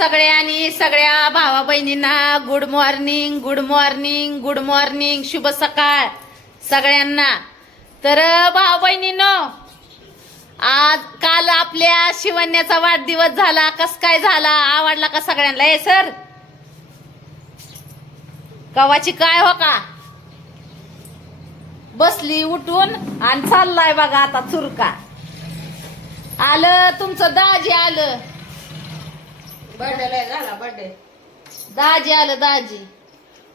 सगळ्यांनी सगळ्या भावा बहिणींना good morning good morning good morning शुभ सकाळ सगळ्यांना. तर भावा बहिणीनो आज काल आपल्या शिवण्याचा वाढदिवस झाला. कस काय झाला? आवडला का सगळ्यांना? हे सर? कवाची काय हो का? बसली उठून आणि चाललाय बघा आता चुरका. आलं तुमचं दाजी आलं. बर्थडे झाला बर्थडे दाजी आलं दाजी.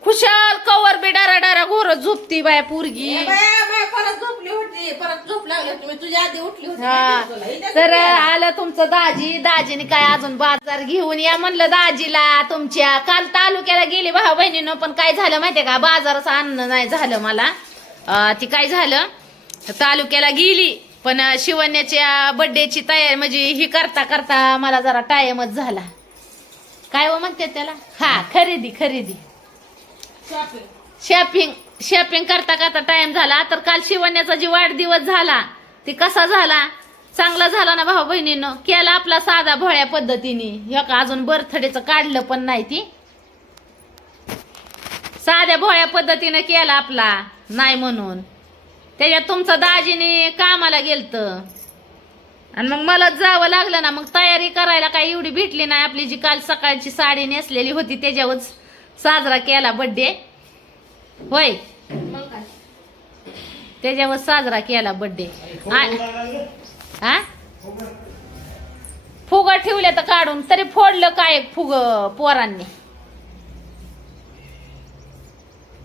खुशाल कवर बी डारा डारा घोर झोपती बाय पोरगी. परत झोपली होती. परत झोप लागली होती. मी तुझ्या आधी उठली होती. तर आली. तुमचं दाजी. दाजीने काय अजून बाजार घेऊन या म्हणलं दाजीला. तुमच्या काल तालुक्याला गेली भाऊ बहिणीनं पण काय झालं माहितीये का? बाजाराचं अन्न नाही झालं मला. ती काय झालं? तालुक्याला गेली पण शिवण्याच्या बर्थडेची तयारी म्हणजे ही करता करता मला जरा टाइमच झाला. काय हो म्हणते त्याला? हा खरेदी खरेदी. शॉपिंग शॉपिंग करता करता टाइम झाला. तर काल शिवण्याचा जी वाढदिवस झाला ती कसा झाला? चांगला झाला ना भाऊ बहिणीनं? केला आपला साधा भोळ्या पद्धतीने. हे का अजून बर्थडेचं काढलं पण नाही ती. साध्या भोळ्या पद्धतीनं केला आपला. नाही म्हणून. त्याच्यात तुमचं दाजीने कामाला गेलत. आणि मग मला जावं लागलं ना मग तयारी करायला काही एवढी भेटली नाही. आपली जी काल सकाळची साडी नेसलेली होती त्याच्यावर साजरा केला बड्डे होय? मग त्याच्यावर साजरा केला बड्डे हा फुग ठेवले तर काढून तरी फोडलं काय फुग पोरांनी?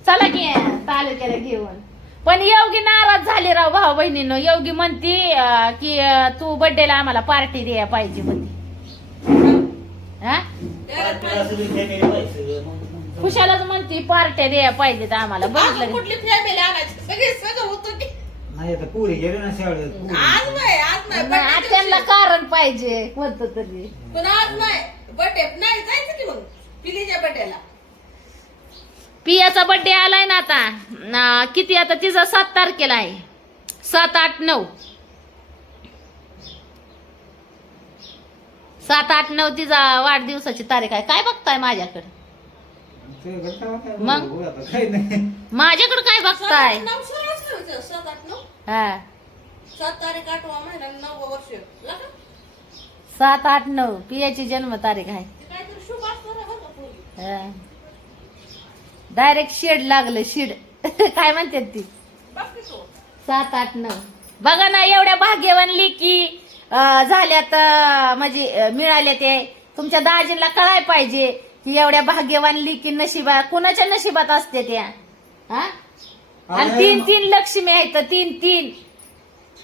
चला की तालुक्याला घेऊन. पण योगी नाराज झाली राव भाऊ बहिणीनं. योगी म्हणती अं, की अं, तू बर्थडेला आम्हाला पार्टी द्यायला पाहिजे म्हणती. हा? खुशालाच म्हणती पार्ट्या द्यायला पाहिजेत आम्हाला. बघितलं कुठली फॅमिली आणायची? सगळे सगळं होतं की. नाही आता पुरी गेले ना शाळेत पुरी. आज नाही आज नाही. नाही, आज birthday त्यांना दिवशी. कारण पाहिजे कोणतं तरी. पण आज नाही. बर्थडे नाही जायचं की मग? पिलीच्या बर्थडेला पियाचा बर्थडे आलाय ना आता. ना, किती आता तिचा सात तारखेला आहे. सात आठ नऊ. सात आठ नऊ तिचा वाढदिवसाची तारीख आहे. काय बघताय माझ्याकडे? मग? माझ्याकडे काय बघताय? हा. सात आठ नऊ. पियाची जन्म तारीख आहे ते काहीतरी शुभ असतं रे बरं का पोरी. डायरेक्ट शेड लागलं शेड काय म्हणतात ती? की सात आठ नऊ. बघा ना एवढ्या भाग्यवान लेकी अं, झाल्यात अं, म्हणजे अं, मिळाल्या ते तुमच्या दाजींना कळाय पाहिजे की एवढ्या भाग्यवान लेकी नशिबा कुणाच्या नशिबात असते त्या? हा? आणि तीन तीन लक्ष्मी आहेत तीन तीन.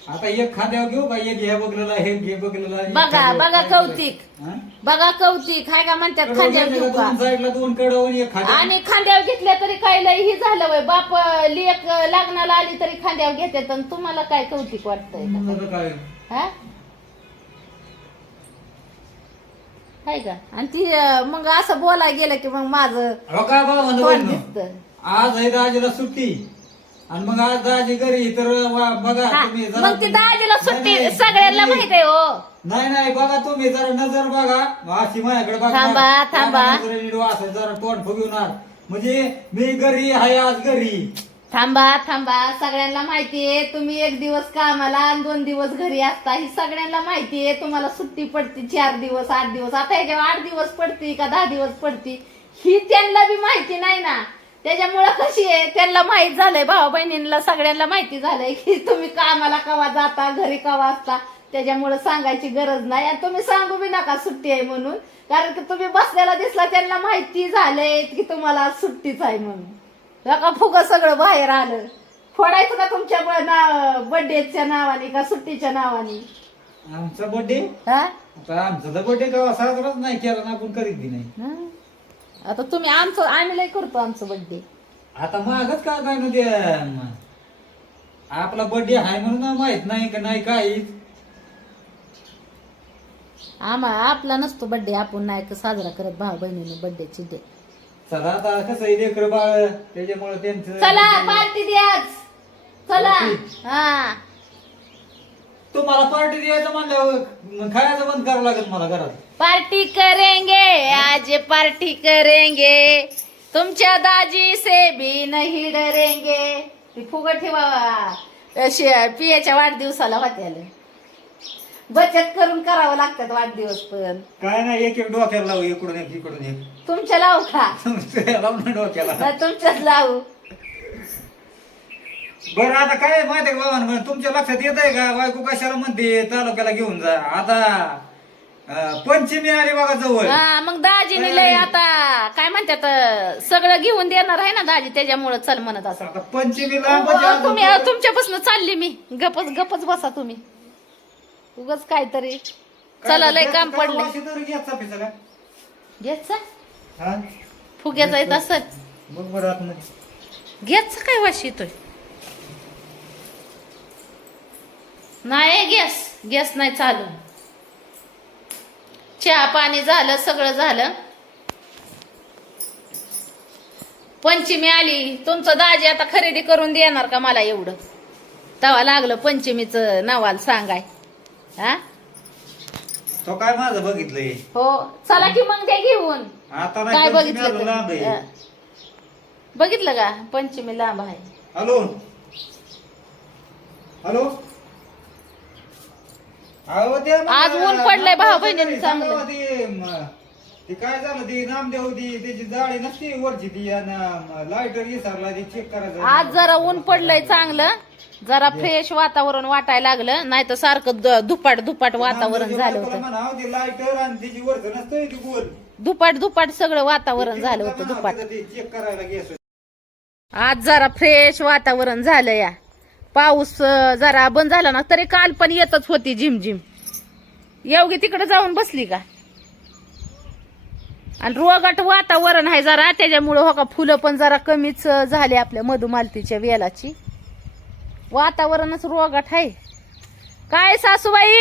आता एक खांद्यावर घेऊ का? एक हे बघलेला हे घे बघलेला एक बघा खांद्यावर. बघा कौतिक. हा? बघा कौतिक. हाय का म्हणतात खांद्यावर घेऊ का? दोन साईडला दोन कडवून एक खांद्यावर. आणि खांद्यावर घेतल्या तरी काय लय ही झालं वय. बाप लेक लग्नाला आली तरी खांद्यावर घेतात आणि तुम्हाला काय कौतिक वाटतंय? का? काय हा? हाय का? आणि ती अं, मग असं बोलायला गेलं की मग माझं अहो काय बघा म्हणतो तोंड बहिणीनो. दिसत. आज आहे दाजीला सुट्टी. आणि मग आज दाजी घरी तर वा- बघा तुम्ही जरा- मग ती दाजीला सुट्टी नाही, नाही, सगळ्यांना नाही. माहीत आहे हो. नाही नाही बघा तुम्ही जरा नजर बघा. अशी माझ्याकडे बघा. थांबा, थांबा. नजरेने नीट वाचायचं, जरा तोंड फुगवणार म्हणजे मी घरी आहे आज घरी. थांबा थांबा. सगळ्यांना माहितीये तुम्ही एक दिवस कामाला आणि दोन दिवस घरी असता ही सगळ्यांना माहितीये तुम्हाला सुट्टी पडते चार दिवस आठ दिवस. आता ह्याच्यावर आठ दिवस पडती का दहा दिवस पडती ही त्यांना बी माहिती नाही ना. त्याच्यामुळं कशी आहे त्यांना माहीत झालंय भाऊ बहिणींना सगळ्यांना माहिती झालंय की तुम्ही कामाला कवा जाता घरी कवा असता त्याच्यामुळे सांगायची गरज नाही. आणि तुम्ही सांगू बी नका सुट्टी आहे म्हणून. कारण की तुम्ही बसलेला दिसला त्यांना माहिती झालंय की तुम्हाला सुट्टीच आहे म्हणून. का फुग सगळं बाहेर आलं. फोडायचं का तुमच्या बर्थडेच्या नावाने का सुट्टीच्या नावाने? आमचा बर्थडे हा? आमचा बर्थडे का साजराच नाही केला ना आपण करीत नाही? आता तुम्ही आमचं आम्ही लय करतो आमचं बर्थडे आता मागच का काय ना ते म, आपला बर्थडे आहे म्हणून माहीत नाही का नाही काहीच आम्हा आपला नसतो बर्थडे आपण नाही का साजरा करत भाऊ बहिणीने बर्थडेची डे चला आता कसं आहे लेकर बाळ? त्याच्यामुळे त्यांचं चला पार्टी द्याच. चला. हा. तुम्हाला पार्टी द्यायचं म्हणल्यावर मग खायचं बंद करावं लागेल मला घरात. पार्टी करेंगे आज पार्टी करेंगे। तुमच्या दाजी से भी नहीं डरेंगे। फुगट ठेवा पियाच्या वाढदिवसाला होत्याला बचत करून करावं लागतात वाढदिवस पण. काय नाही एक एक डोक्याला लावू इकडून एक इकडून एक. तुमच्या लावू का? लावून ना डोक्याला. तुमच्याच लावू. बरं आता काय माहिती बाबा तुमच्या लक्षात येत आहे का? बायको कशाला म्हणते तालुक्याला घेऊन जा. आता पंचमी आली बघा जवळ. हा मग दाजीने लय आता काय म्हणतात सगळं घेऊन देणार आहे ना दाजी त्याच्यामुळे चल म्हणत असं. आता पंचमी अजून. तुम्ही तुमच्यापासून चालली मी. गपच गपच बसा तुम्ही. उगच काहीतरी. काय चला लय काय- काम काय पडलंय वाशी तरी घ्या चाफीचं का? घ्यायचा हा? फुग्याचा येत असत बघ बरं आतमध्ये घ्यायचा काय वाशी येतोय नाही गॅस गॅस नाही चालू. चहा पाणी झालं सगळं झालं. पंचमी आली तुमचं दाजी आता खरेदी करून देणार का मला एवढं? तवा लागलं पंचमीचं नावाला सांगाय. हा? तो काय माझं बघितलंय? हो चला की मग ते घेऊन. आता काय नाही पंचमी बघितलं अजून लांब तर? आहे. बघितलं का? पंचमी लांब आहे. हॅलो? हॅलो? अहो ते मग- आज ऊन पडलंय चांगलं. ते म- ते काय झालं ती नामदेव ती त्याची जाळी नसती वरची ती लाईटर विसरला ती चेक करायचं आज जरा ऊन पडलंय चांगलं. जरा फ्रेश वातावरण वाटायला लागलं नाही तर सारखं द- दुपाट दुपाट वातावरण झालं होतं. ते लाईटर आणि त्याची वरच नसतंय ती गोल दुपाट दुपाट सगळं वातावरण झालं होतं दुपाट चेक करायला गॅस आज जरा फ्रेश वातावरण झालं या. पाऊस जरा बंद झाला ना तरी काल पण येतच होती झिमझिम. येवगी तिकडे जाऊन बसली का? आणि रोगाट वातावरण आहे जरा त्याच्यामुळं हो का फुलं पण जरा कमीच झाली आपल्या मधुमालतीच्या वेलाची. वातावरणच रोगाट आहे. काय सासूबाई?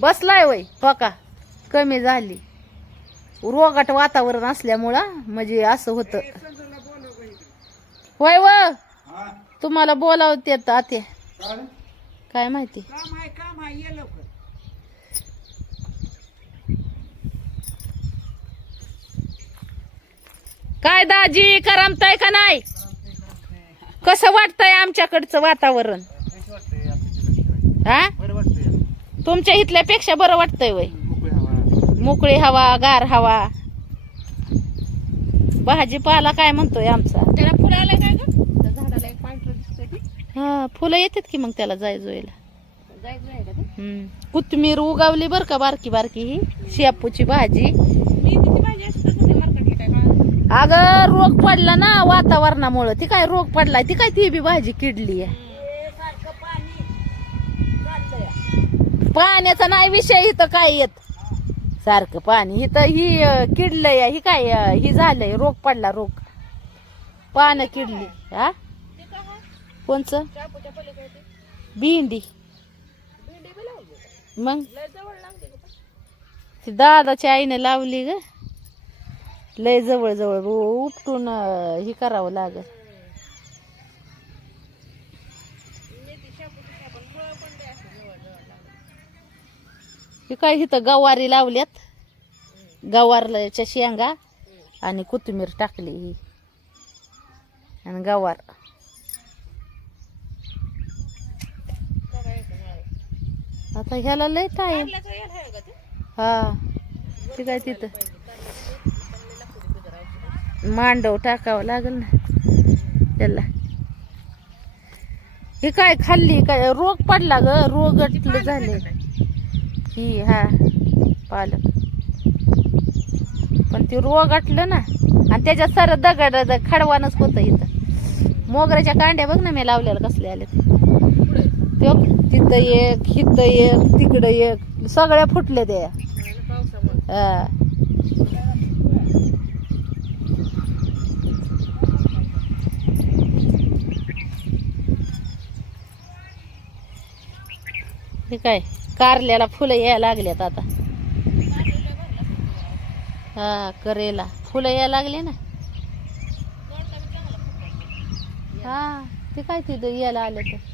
बसलाय वय हो का कमी झाली. रोगाट वातावरण असल्यामुळं म्हणजे असं होतं. होय व? तुम्हाला बोलावते आते काय? काय माहिती? काम आहे काम आहे ये लवकर. काय दाजी करमताय का नाही? कसं वाटतंय आमच्याकडचं वातावरण? हा? बरं वाटतंय. तुमच्या इथल्यापेक्षा बरं वाटतंय वय. मोकळी हवा गार हवा. भाजीपाला काय म्हणतोय आमचा? त्याला फुलं आलं काय ग त्या झाडाला एक पांढरं दिसतंय ते हा फुलं येतात की मग त्याला जाय जोयला जायचं आहे का ते? हम्म. कोथिंबीर उगावली बर का बारकी बारकी ही? शेपूची भाजी. मी काय कळलं अगं रोग पडला ना वातावरणामुळं. ती काय रोग पडलाय? ती काय ती बी भाजी किडली आहे. सारखं पाणी. चाललंय पाण्याचा नाही विषय इथं काय येत? सारखं पाणी. इथं ही अं, किडलंय. ही काय अं, ही झालंय. रोग पडला रोग. पानं किडली. हा? कोणचं? भेंडी. मग? जवळ ती दादाच्या आईने लावली ग. लय जवळ जवळ उ- उपटून हे करावं लागत हे काय इथं गवारी लावल्यात? गवारच्या शेंगा आणि कोथिंबीर टाकली ही. आणि गवार. आता ह्याला लय ते? हा. ते काय तिथं? मांडव टाकावं लागल ना. त्याला हे काय खाल्ली? काय रोग पडला ग? रोगटलं झाले ही हा. पालक. पण ते रोग आटलं ना. आणि त्याच्यात सारं दगड खडवानच होतं इथं. मोगऱ्याच्या कांड्या बघ ना मी लावलेल्या कसल्या आल्या ते ते तिथं एक हिथं एक तिकडं एक सगळ्या फुटल्या त्या. हा. हे काय कारल्याला फुलं यायला लागल्यात आता. हा करेला. फुलं यायला लागले ना? हा ते काय तिथं यायला आले तर?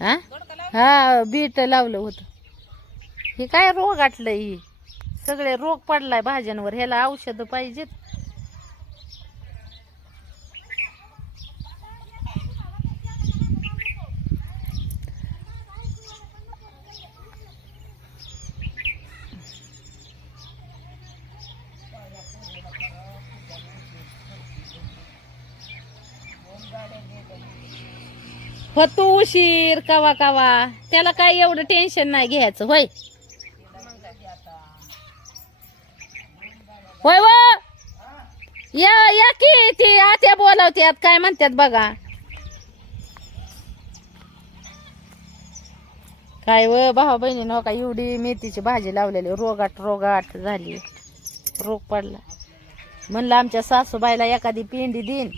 हा? हा बीट लावलं होतं. हे काय रोग आटलं ही सगळे रोग पडलाय भाज्यांवर. ह्याला औषध पाहिजेत. होतो उशीर कवा कवा. त्याला काय एवढं टेन्शन नाही घ्यायचं होय? होय व या या की ती आत्या बोलावत्यात काय म्हणतात बघा. काय व भावा बहिणी हो का एवढी मेथीची भाजी लावलेली रोगाट रोगाट झाली. रोग पडला. म्हणलं आमच्या सासूबाईला एखादी पेंडी देईन.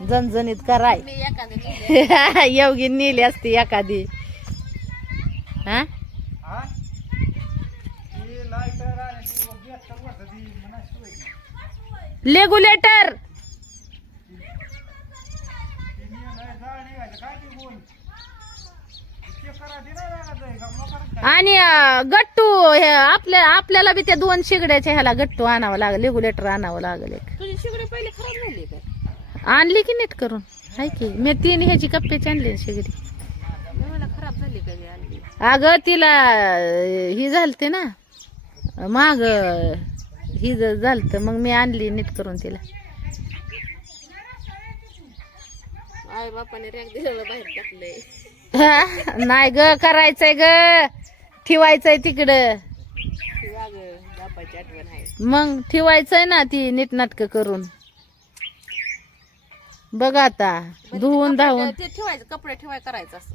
जनजणीत कराय. मी एखादं योगी नेली असती एखादी. हा? हा? lighter आणि का? अं, गट्टू हे आपल्या आपल्याला बी त्या दोन शिगड्याच्या ह्याला गट्टू आणावं लागेल रेग्युलेटर आणावं लागेल एक. तुझी शिगडी पहिले खराब झाली काय आणली की नीट करून? हाय की. मी तीन ह्याची कप्प्याची आणली शिगडी. खराब झाली आणली अगं तिला ही झालते ना. माग ही ज- झालत. मग मी आणली नीट करून तिला. आई बापाने रॅक दिलेलं बाहेर टाकलंय. नाही ग करायचंय ग. ठेवायचंय तिकडं. मग ठेवायचंय ना ती नीटनाटक करून. बघ आता धुवून धावून. ते ठेवायचं कपडे ठेवाय करायचं असं.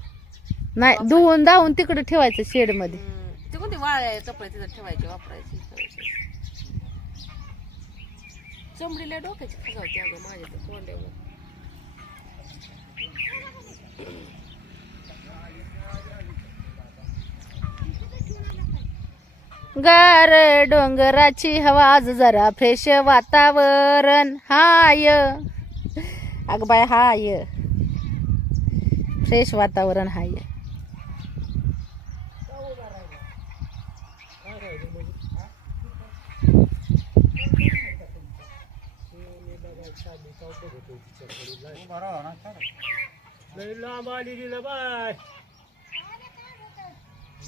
नाही धुवून धावून तिकडे ठेवायचं शेडमध्ये हम्म. ते कोणते वाळे कपडे तिथं ठेवायचे वापरायचे करायचे. चमडीला डोक्याची फुगावते अगं माझ्या तर तोंड्यावर गार डोंगराची हवा आज जरा फ्रेश वातावरण. हाय. अग बाय हाय. फ्रेश वातावरण हाय. उभा राहा लांब आली बाय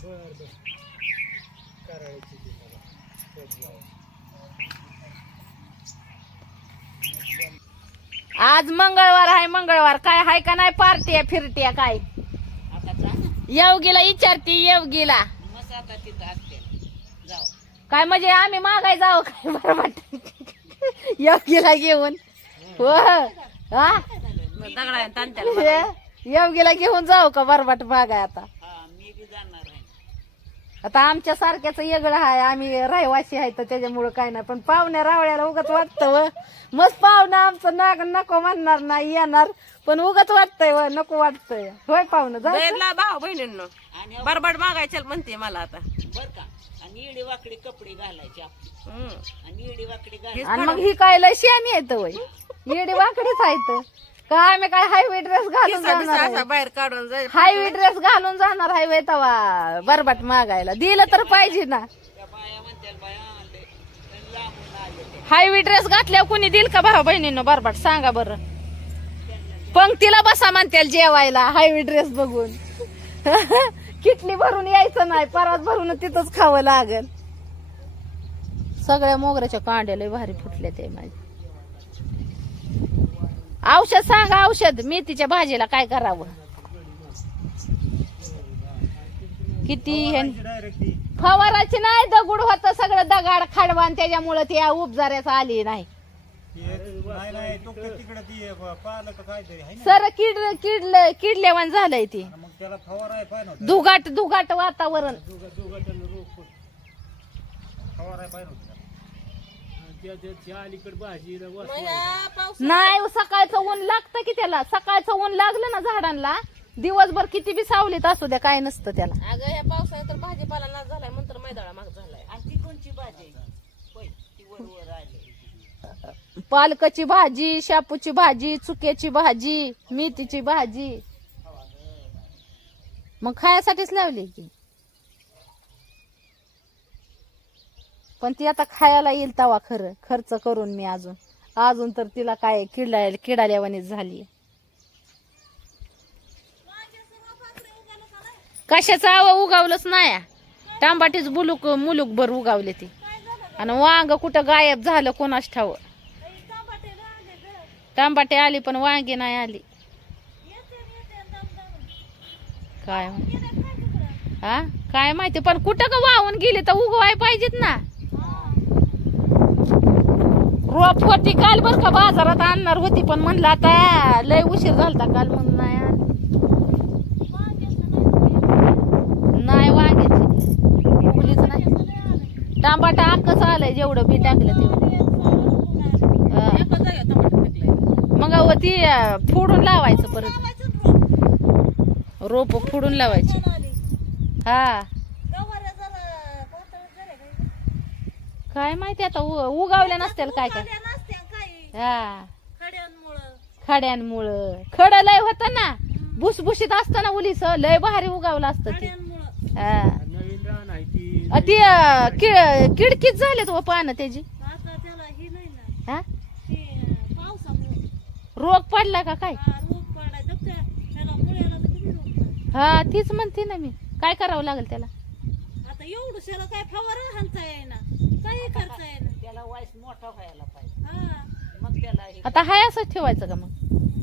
बर बर करायची ती मला. तेच लावा. आज मंगळवार आहे मंगळवार. काय हाय का नाही? पार्ट्या फिरट्या काय? आता जा. ना येवगीला विचारते येवगीला. मस्त आता तिथं असते. जाऊ. काय म्हणजे आम्ही मागाय जाऊ काय? बरं वाटत. योगीला घेऊन. हो. हा? दगडा योगीला घेऊन जाऊ का? बरबाट मागाय आता. आता आमच्या सारख्याच वेगळं आहे आम्ही रहिवासी आहे तर त्याच्यामुळं काय नाही. पण पाहुण्या रावळ्याला उगाच वाटतं व. मस्त पाहुणं आमचं नाक नको म्हणणार नाही येणार. पण उगाच वाटतंय व नको वाटतंय. होय पाहुणं जा भाऊ बहिणींनो. बरबड मागायचं म्हणते मला आता. बर का? आणि येडी वाकडी कपडे घालायचे आपले. हम्म. आणि येडी वाकडी घालायचे. आणि मग ही काय लय शानी येत वय? येडी वाकडीच आहेत काय आम्ही काय हायवे ड्रेस घालून किस्सा बिस्सा जाणार असा आहे. बाहेर काढून हायवे ड्रेस घालून जाणार हायवे तवा. बरबाट मागायला. दिलं तर पाहिजे ना. हायवे ड्रेस घातल्यावर कुणी दिल का भाऊ बहिणीनं? बरबाट सांगा बरं. पंक्तीला बसा म्हणतील जेवायला हायवे ड्रेस बघून. किटली भरून यायचं नाही परत भरून तिथंच खावं लागल. सगळ्या मोगऱ्याच्या कांड्या लय भारी फुटल्या ते माझे औषध सांगा औषध. मेथीच्या भाजीला काय करावं? किती फवाराची नाही दगड होत सगळं दगाड खाडवा आणि त्याच्यामुळं ते उपजाऱ्याच आली नाही. सर किड किडलं किडल्यावान झालंय ती. दुगाट दुगाट वातावरण फवाराय पाहिजे होतं आणि त्या अलीकडे या नाही सकाळचं ऊन लागतं की त्याला. सकाळचं ऊन लागलं ना झाडांना दिवसभर किती बी सावलीत असू द्या काय नसतं त्याला. अगं ह्या पावसाने तर भाजीपाला नाश झालाय नंतर मैदाळा माग झालाय. आणि ती कोणची भाजी होय ती वर वर आली. पालकाची भाजी शापूची भाजी चुक्याची भाजी मेथीची भाजी. मग खायासाठीच लावली की. पण ती आता खायला येईल तवा खरं. खर्च करून मी अजून. अजून तर तिला काय किडा किडाल्यावानीच झाली कशाचं आव उगावलंच नाही. टांबाटीच बुलूक मुलूक भर उगावले ती. आणि वांग कुठं गायब झालं कोणाच ठाव. टांबाटे आली पण वांगी नाही आली. काय? हा? काय माहिती पण कुठं का वाहून गेले तर उगवाय पाहिजेत ना. रोप होती काल बर का बाजारात आणणार होती पण म्हणलं आता लय उशीर झालता काल म्हणून नाही नाही वांग्याची. मुलीच नाही. टांबाटा अक्कच आलंय जेवढं बी टाकलं तेवढं. मग अहो ती फोडून लावायचं परत. रोप फोडून लावायची. हा. काय माहिती आता उ- उगावल्या नसतील काय काय. हा. खड्यांमुळं. खड लय होत ना. भुसभुशीत असतं ना उलीस लय भारी उगावलं असतं ते. हा. नवीन रान आहे ती. अ, ती अ, कि- किडकीच झालेत व पानं त्याची. हा रोग पडला का काय? हा तीच म्हणते ना मी. काय करावं लागेल त्याला? आता एवढं शेला काय फवारा हाणता येईना. काही करता येईना त्याला वाईस मोठा व्हायला पाहिजे. हा. मग त्याला हे आता हाय असंच ठेवायचं का मग?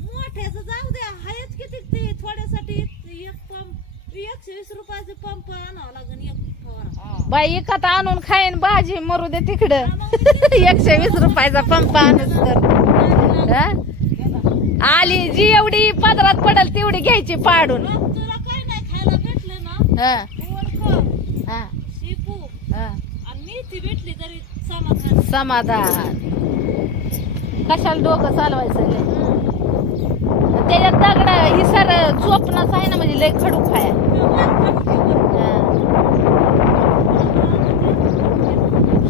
मोठ्याचं जाऊ द्या. हायच किती ते थोड्यासाठी एक पंप एकशे वीस रुपयाचे पंप आणावं लागेल एक फवारा. बाई एकात आणून खाईन भाजी मरू दे तिकडं. एकशे वीस रुपयाचा पंप आणून तर हा? आली जी एवढी पदरात पडल तेवढी घ्यायची पाडून. मग तुला काय नाही खायला भेटलं ना? हा. हा. शिपू. हा. भेटली तरी समाधान. समाधान. कशाला डोकं चालवायचं? त्याच्यात दगड ही सर चोपणाच आहे ना म्हणजे लय खडू खाया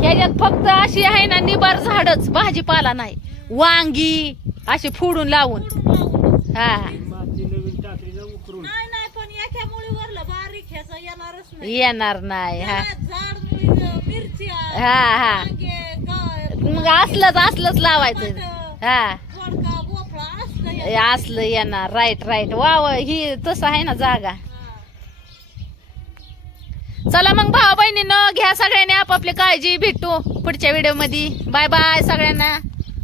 ह्याच्यात फक्त अशी आहे ना निबार झाडच भाजीपाला नाही. वांगी अशी फोडून लावून. हा. येणार नाही हा. हा हा. मग असलंच असलंच लावायचं. हा. असलं येणार. राईट राईट वाव ही तसं आहे ना जागा. चला मग भाऊ बहिणीनं घ्या सगळ्यांनी आपापली काळजी भेटू पुढच्या व्हिडिओमध्ये. बाय बाय सगळ्यांना.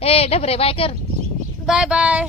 ए ढबरे बाय कर. Bye bye